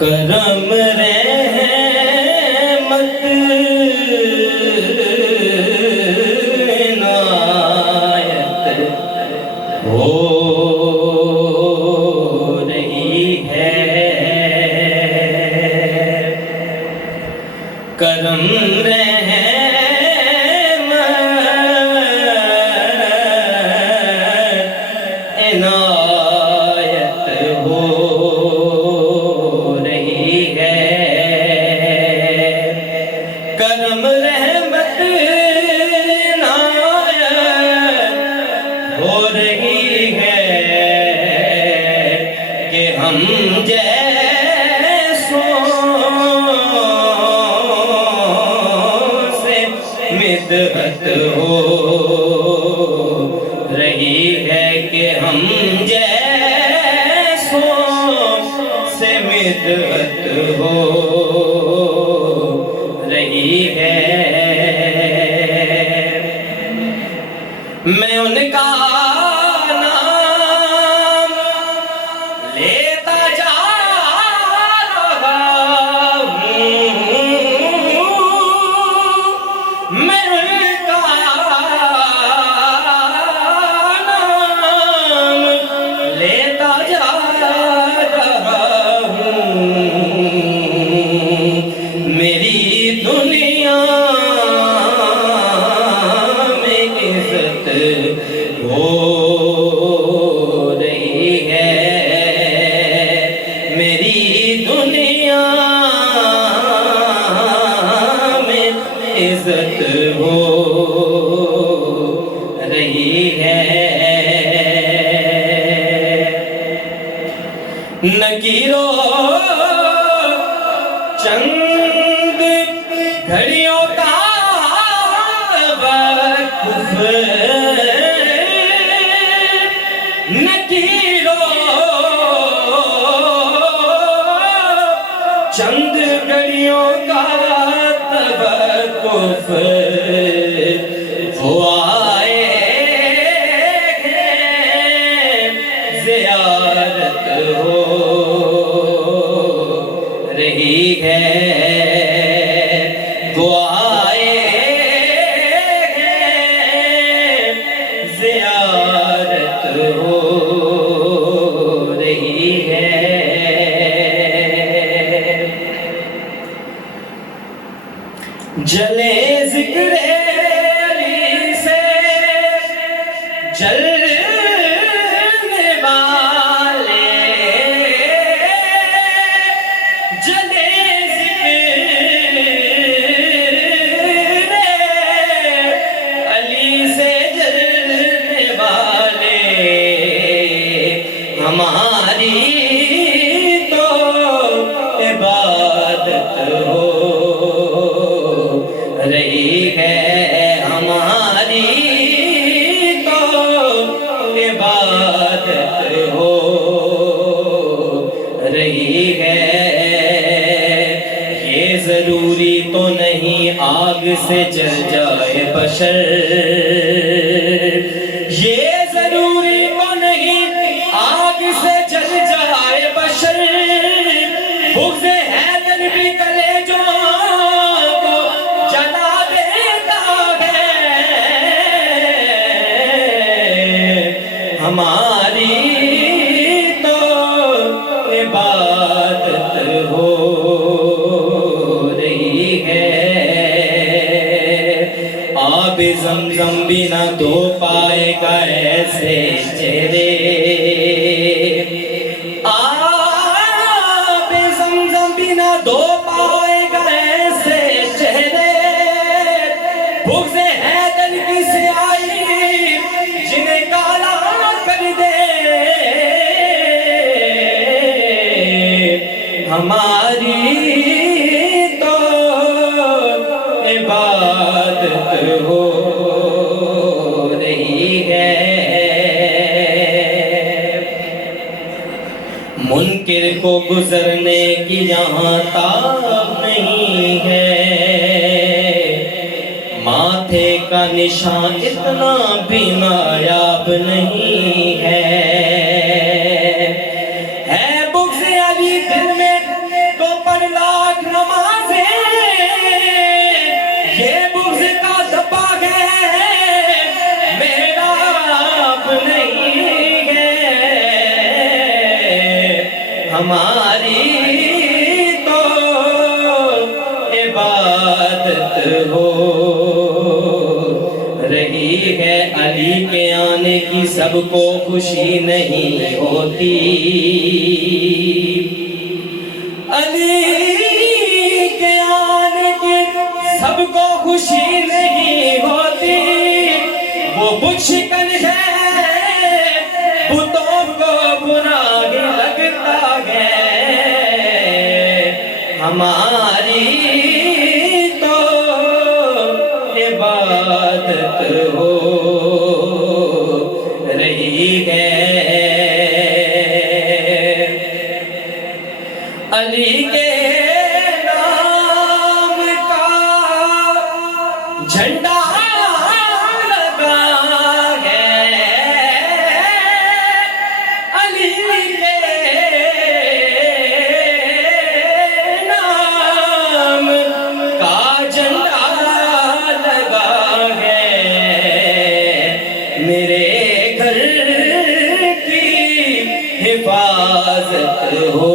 کرم رحمت عنایت ہو رہی ہے، کرم عنایت ہو رہی ہے، کرم رحمت عنایت ہو رہی ہے کہ ہم جیسوں سے مدحت ہو رہی ہے، کہ ہم جیسوں سے مدحت ہو رہی ہے۔ میں ان کا نام لیتا جا رہا ہوں، میں ان کا نام لیتا جا رہا ہوں، میری دنیا میں عزت ہو رہی ہے، میری دنیا میں عزت ہو رہی ہے۔ نکیرو چند گھڑیوں کا وقف، نکیرو چند گھڑیوں کا توقف، وہ آئے ہیں زیارت ہو رہی ہے، وہ آئے ہیں زیارت ہو رہی ہے۔ جلے ذکر علی سے جلنے والے، جلے ذکر علی سے جلنے والے، ہماری تو عبادت ہو رہی ہے، ہماری تو عبادت ہو رہی ہے۔ یہ ضروری تو نہیں آگ سے جل جائے بشر، یہ ضروری تو نہیں آگ سے جل جائے بشر، بغض حیدر بھی کلیجوں کو جلا دیتا ہے، ہماری تو عبادت ہو رہی ہے۔ آب زمزم بھی نہ دھو پائے گا ایسے چہرے، آب زمزم بھی نہ دھو پائے گا ایسے چہرے، بغض حیدر کی سیاہی جنہیں کالا کر دے، ہماری تو عبادت ہو رہی ہے۔ منکر کو گزرنے کی یہاں تاب نہیں ہے، ماتھے کا نشان اتنا بھی نایاب نہیں ہے، ہماری تو عبادت ہو رہی ہے۔ علی کے آنے کی سب کو خوشی نہیں ہوتی، علی کے آنے کی سب کو خوشی نہیں ہوتی، وہ بت شکن ہے، بتوں کو برا ہی لگتا ہے، ہماری تو عبادت ہو رہی ہے۔ علی کے نام کا جھنڈا لگا ہے، علی کے نام کا جھنڈا لگا ہے، میرے گھر کی حفاظت ہو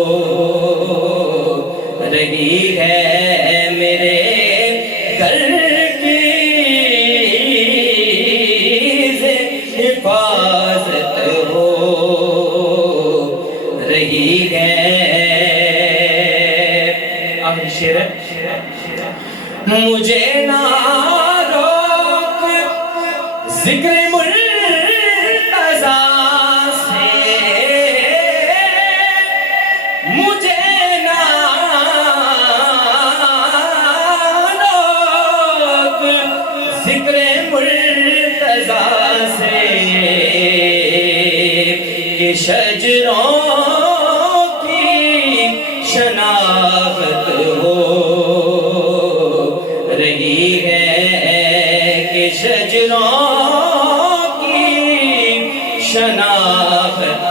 رہی ہے، میرے گھر کی حفاظت ہو رہی ہے۔ آخری شعر ہے، مجھے نہ روک ذکر مرتضیٰ سے، مجھے نہ روک ذکر مرتضیٰ سے، کہ شجروں کی شناخت ہو رہی ہے، کہ شجروں کی شناخت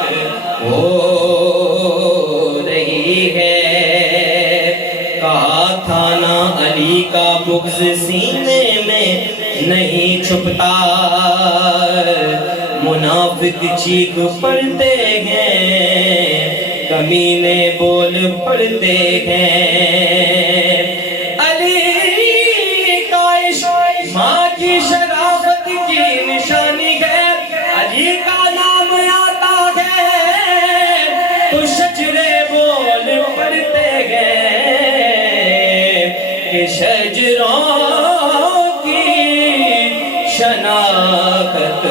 ہو رہی ہے۔ کہا تھا نا علی کا بغض سینے میں نہیں چھپتا، منافق چیخ پڑتے ہیں، کمینے بول پڑتے ہیں، علی کا عشق ماں کی شرافت کی نشانی ہے، علی کا نام آتا ہے تو شجرے بول پڑتے ہیں، کہ شجروں کی شناخت